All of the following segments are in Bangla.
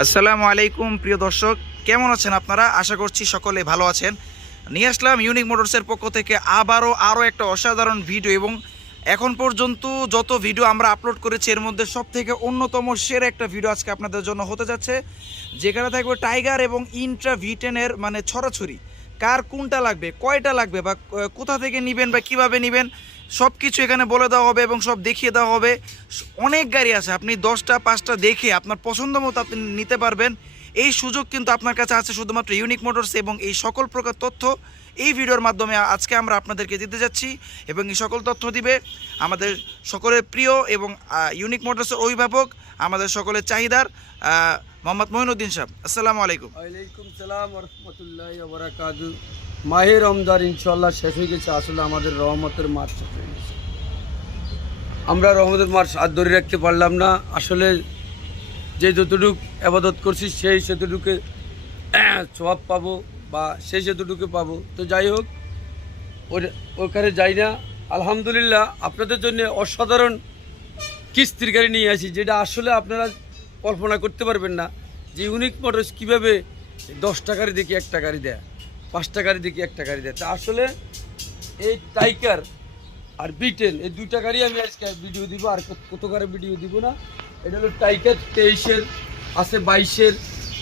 আসসালামু আলাইকুম, প্রিয় দর্শক। কেমন আছেন আপনারা? আশা করছি সকলে ভালো আছেন। নিয়ে আসলাম ইউনিক মোটরসের পক্ষ থেকে আবারও আরও একটা অসাধারণ ভিডিও এবং এখন পর্যন্ত যত ভিডিও আমরা আপলোড করেছি, এর মধ্যে সব থেকে অন্যতম সেরা একটা ভিডিও আজকে আপনাদের জন্য হতে যাচ্ছে, যেখানে থাকবে টাইগার এবং ইন্ট্রা ভিটেনের মানে ছড়াছড়ি। কার কোনটা লাগবে, কয়টা লাগবে বা কোথা থেকে নেবেন বা কীভাবে নেবেন সব কিছু এখানে বলে দেওয়া হবে এবং সব দেখিয়ে দেওয়া হবে। অনেক গাড়ি আছে, আপনি দশটা, পাঁচটা দেখে আপনার পছন্দ মতো আপনি নিতে পারবেন। এই সুযোগ কিন্তু আপনার কাছে আছে শুধুমাত্র ইউনিক মোটরস এবং এই সকল প্রকার তথ্য এই ভিডিওর মাধ্যমে আজকে আমরা আপনাদেরকে দিতে যাচ্ছি এবং এই সকল তথ্য দিবে আমাদের সকলের প্রিয় এবং ইউনিক মোটরসের অভিভাবক, আমাদের সকলের চাহিদার মোহাম্মদ মহিনুদ্দিন সাহেব। আসসালামু আলাইকুম। ওয়ালাইকুম সালাম রহমতুল্লাহ মাহে রমজান ইনশাল্লাহ শেষ হয়ে গেছে, আসলে আমাদের রহমতের মাস শেষ হয়ে গেছে। আমরা রহমতের মাস আর ধরে রাখতে পারলাম না, আসলে যে যতটুক আবাদত করছি সেই সেতুটুকে সব পাবো বা সেই সেতটুকু পাবো। তো যাই হোক ওখানে যাই না। আলহামদুলিল্লাহ আপনাদের জন্য অসাধারণ কিস্তির গাড়ি নিয়ে আসি, যেটা আসলে আপনারা কল্পনা করতে পারবেন না যে ইউনিক মোটরস কীভাবে দশ টাকার দিকে একটা গাড়ি দেয়। পাঁচ গাড়ি দেখি একটা গাড়ি দেয়। তা আসলে এই টাইকার আর বিটেন এই দুইটা গাড়ি আমি আজকে ভিডিও দিব আর কত- গাড়ি ভিডিও দিব না? এটা হলো টাইকার তেইশের আছে বাইশের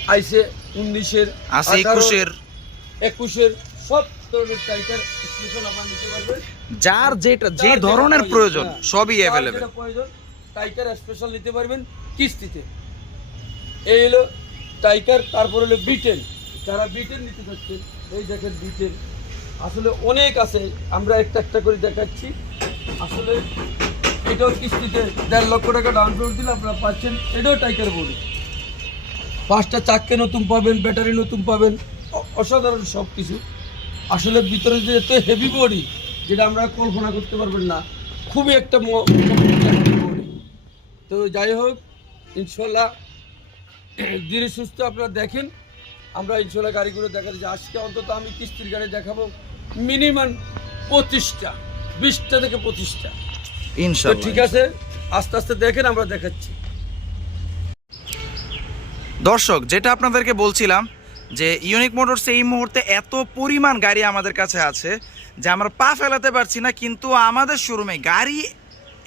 আইসে উনিশের আছে একুশের। একুশের সব ধরনের টাইকার স্পেশাল আমার নিতে যার যেটা যে ধরনের প্রয়োজন হ্যাঁ। সবই অ্যাভেলেবেল প্রয়োজন টাইকার স্পেশাল নিতে পারবেন কিস্তিতে। এই হলো টাইকার তারপর হলো বিটেন যারা বিটেন নিতে চাচ্ছেন এই দেখেন বিটেন আসলে অনেক আছে, আমরা একটা একটা করে দেখাচ্ছি। আসলে এটাও কিস্তিতে দেড় লক্ষ টাকা ডাউন পেমেন্ট দিলে আপনারা পাচ্ছেন, এটাও টাইকার বডি পাঁচটা চাক্কে নতুন পাবেন ব্যাটারি নতুন পাবেন অসাধারণ সব কিছু আসলে ভিতরে যে এত হেভি বডি যেটা আমরা কল্পনা করতে পারবেন না, খুবই একটা তো যাই হোক, ইনশাল্লাহ, ধীরে সুস্থ আপনারা দেখেন। আমরা ইনশাল্লাহ গাড়িগুলো দেখা যাচ্ছে আজকে অন্তত আমি কিস্তির গাড়ি দেখাবো মিনিমাম পঁচিশটা বিশটা থেকে পঁচিশটা। ঠিক আছে আস্তে আস্তে দেখেন আমরা দেখাচ্ছি। দর্শক যেটা আপনাদেরকে বলছিলাম যে ইউনিক মোটরস এই মুহূর্তে এত পরিমাণ গাড়ি আমাদের কাছে আছে যে আমরা পা ফেলাতে পারছি না কিন্তু আমাদের শোরুমে গাড়ি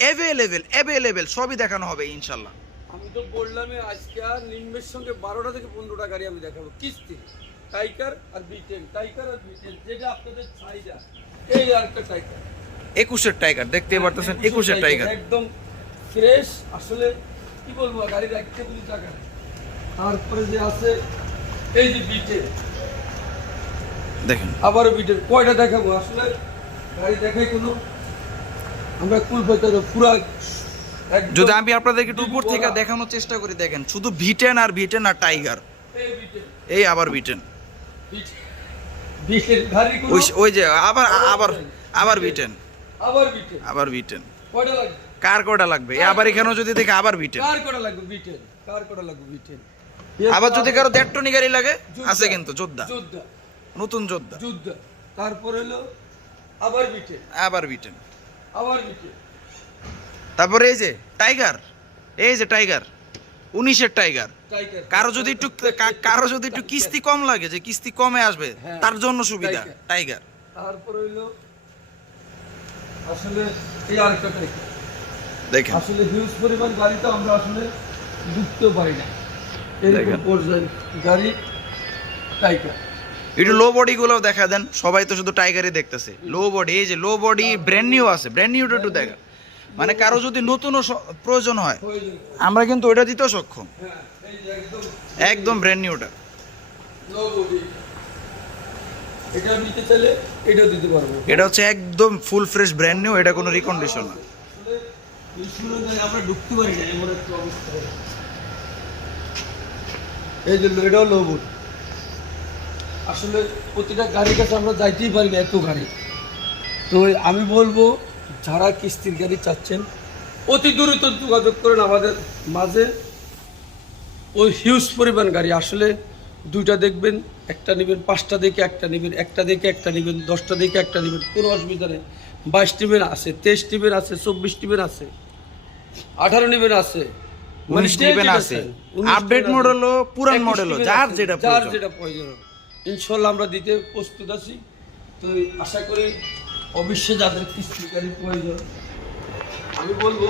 অ্যাভেলেবেল অ্যাভেলেবেল সবই দেখানো হবে ইনশাল্লাহ। তো বললামই আজকে আর নিম্নের সঙ্গে বারোটা থেকে পনেরোটা গাড়ি আমি দেখাবো। কিস্তি টাইকার আর বিটেন টাইকার আর বিটেন যেটা আপনাদের চাহিদা। এই আর একটা টাইকার একুশের টাইগার দেখতে পারতেছেন একুশের টাইগার একদম ফ্রেশ আসলে কি বলব গাড়ি রাখতে বুঝি টাকা তারপরে যে আছে এই যে বিটেন দেখেন। আবারও বিটেন কয়টা দেখাবো? আসলে গাড়ি দেখাই কোনো। আমরা কুল পেতে পুরা যদি আমি আপনাদেরকে একটু উপর থেকে দেখানোর চেষ্টা করি দেখেন শুধু ভিটেন আর ভিটেন আর টাইগার এই আবার ভিটেন ওই যে আবার আবার আবার ভিটেন আবার ভিটেন লাগবে? কার কটা লাগবে? আবার এখানেও যদি দেখে আবার ভিটেন কার কটা লাগবে বিটেন কার কটা লাগবে বিটেন আবার যদি কারও দেড় টনি গাড়ি লাগে আছে কিন্তু যোদ্ধা। নতুন যোদ্ধা। যুদ্ধ। তারপর হলো আবার বিটেন আবার বিটেন আবার বিটেন তারপরে এই যে টাইগার এই যে টাইগার উনিশের টাইগার কারও যদি একটু কারও যদি একটু কিস্তি কম লাগে যে কিস্তি কমে আসবে হ্যাঁ। তার জন্য সুবিধা টাইগার। টাইগার তারপর হইল আসলে এই আরেকটা দেখেন। আসলে হিউজ পরিমাণ গাড়ি তো আমরা আসলে ঢুকতেও পারি না। এরকম। গাড়ি টাইগার একটু লো বডি গুলো দেখা দেন সবাই তো শুধু টাইগারই দেখতেছে। লো বডি এই যে লো বডি ব্র্যান্ড নিউ আছে ব্র্যান্ড নিউটা একটু দেখা। মানে কারও যদি নতুনও প্রয়োজন হয় আমরা কিন্তু ওটা দিতেও সক্ষম। হ্যাঁ একদম একদম। ব্র্যান্ড নিউটা এটা হচ্ছে একদম ফুল ফ্রেশ ব্র্যান্ড নিউ এটা কোনো রিকন্ডিশন না। এই যে এটাও লো বডি আসলে প্রতিটা গাড়ির কাছে আমরা যাইতেই পারি না এত গাড়ি। তো আমি বলব যারা কিস্তির গাড়ি চাচ্ছেন অতি দ্রুত যোগাযোগ করেন আমাদের মাঝে। ওই হিউজ পরিমাণ গাড়ি। আসলে দুইটা দেখবেন একটা নেবেন পাঁচটা দেখে একটা নেবেন একটা দেখে একটা নেবেন দশটা দেখে একটা নেবেন। কোনো অসুবিধা নেই। বাইশ টিমের আছে তেইশ টিমের আছে চব্বিশ টিমের আছে আঠারো টিমের আছে। উনিশ যে আছে। আপডেট মডেলও পুরান মডেলও যার যেটা যার যেটা প্রয়োজন। ইনশাল্লাহ আমরা দিতে প্রস্তুত আছি। তো আশা করি অবশ্যই যাদের কিস্তি গাড়ি প্রয়োজন, আমি বলব,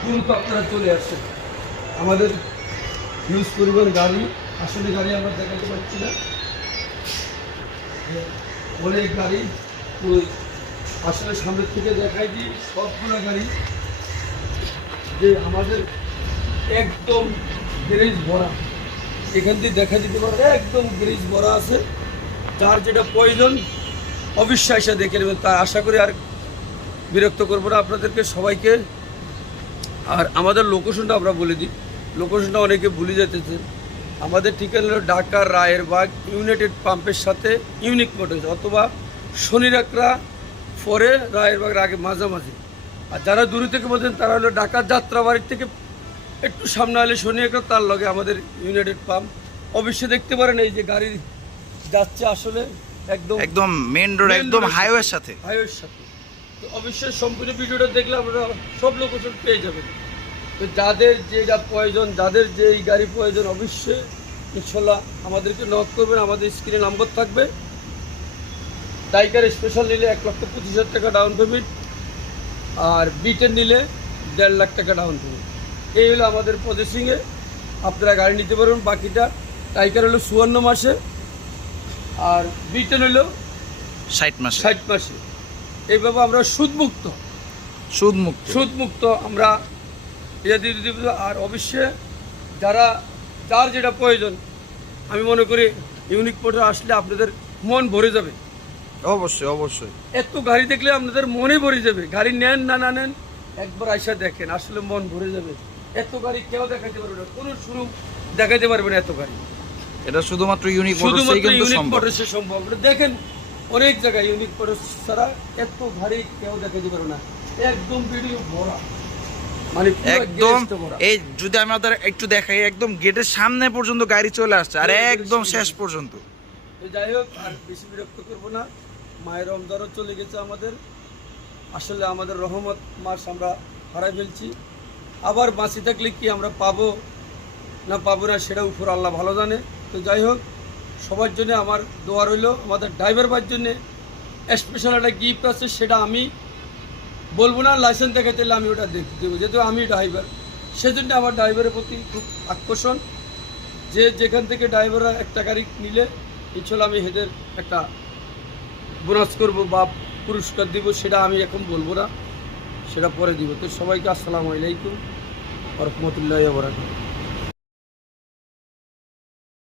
দ্রুত আপনারা চলে আসেন। আমাদের ইউজ করবেন গাড়ি, আসলে গাড়ি আমরা দেখাতে পারছি না। অনেক গাড়ি আসলে সামনের থেকে দেখাই দিই, সবগুলো গাড়ি যে আমাদের একদম গ্যারেজ ভরা। এখান থেকে দেখা দিতে পারে একদম গ্যারেজ ভরা আছে। যার যেটা প্রয়োজন অবশ্যই এসে দেখে নেবেন। তা আশা করি আর বিরক্ত করব না আপনাদেরকে, সবাইকে। আর আমাদের লোকেশনটা আমরা বলে দিই। লোকেশনটা অনেকে ভুলে যেতেছে আমাদের ঠিকানা হলো ঢাকা রায়েরবাগ ইউনাইটেড পাম্পের সাথে ইউনিক মোটরস, অথবা শনিরাকড়া পরে রায়েরবাগের আগে মাঝামাঝি। আর যারা দূরে থেকে বলছেন, তারা হলো ঢাকা যাত্রাবাড়ির থেকে একটু সামনে হলে শনিরাকড়া তার লগে আমাদের ইউনাইটেড পাম্প। অবশ্যই দেখতে পারেন, এই যে গাড়ি যাচ্ছে আসলে। একদম একদম মেন রোড একদম হাইওয়ের সাথে। হাইওয়ের সাথে। তো অবশ্যই সম্পূর্ণ ভিডিওটা দেখলে আপনারা সব লোকেশন পেয়ে যাবেন। তো যাদের যেটা প্রয়োজন যাদের যেই গাড়ি প্রয়োজন অবশ্যই ইনশাল্লাহ আমাদেরকে নক করবেন। আমাদের স্ক্রিনে নাম্বার থাকবে। টাইকার স্পেশাল নিলে এক লক্ষ পঁচিশ হাজার টাকা ডাউন পেমেন্ট আর বিটের নিলে দেড় লাখ টাকা ডাউন পেমেন্ট এই হলো আমাদের প্রসেসিংয়ে আপনারা গাড়ি নিতে পারবেন। বাকিটা টাইকার হলো চুয়ান্ন মাসে। আর বিটেন হলো ষাট মাসে। ষাট মাসে। এইভাবে আমরা সুদমুক্ত। সুদ মুক্ত সুদমুক্ত আমরা ইয়ে দিয়ে দিব আর অবশ্যই যারা যার যেটা প্রয়োজন আমি মনে করি ইউনিক পোর্টে আসলে আপনাদের মন ভরে যাবে। অবশ্যই অবশ্যই। এত গাড়ি দেখলে আপনাদের মনে ভরে যাবে। গাড়ি নেন না না নেন একবার আইসা দেখেন আসলে মন ভরে যাবে। এত গাড়ি কেউ দেখাতে পারবে না। কোনো শুরু দেখাতে পারবে না এত গাড়ি। এটা শুধুমাত্র ইউনিক শুধুমাত্র সম্ভব। মোটরসে সম্ভব। দেখেন অনেক জায়গায় ইউনিক মোটরস ছাড়া এত গাড়ি কেউ দেখাতে না। একদম ভিডিও ভরা। মানে একদম এই যদি আমাদের একটু দেখাই একদম গেটের সামনে পর্যন্ত গাড়ি চলে আসছে আর একদম শেষ পর্যন্ত। যাই হোক আর বেশি বিরক্ত করব না। মায়ের রমজানও চলে গেছে আমাদের। আসলে আমাদের রহমত মাস আমরা হারাই ফেলছি। আবার বাঁচি থাকলে কি আমরা পাবো না পাবো না সেটা উপর আল্লাহ ভালো জানে। তো যাই হোক, সবার জন্য আমার দোয়া রইল। আমাদের ড্রাইভার ভাইয়ের জন্যে স্পেশাল একটা গিফট আছে, সেটা আমি বলব না লাইসেন্স দেখাতে আমি ওটা দেখতে দেবো। যেহেতু আমি ড্রাইভার, সেজন্য আমার ড্রাইভারের প্রতি খুব আকর্ষণ যে যেখান থেকে ড্রাইভাররা একটা গাড়ি নিলে, ইনশাল্লাহ আমি হেদের একটা বোনাস করব বা পুরস্কার দিব, সেটা আমি এখন বলব না, সেটা পরে দিব। তো সবাইকে আসসালামু আলাইকুম রহমতুল্লাহ বরাকাতুহু।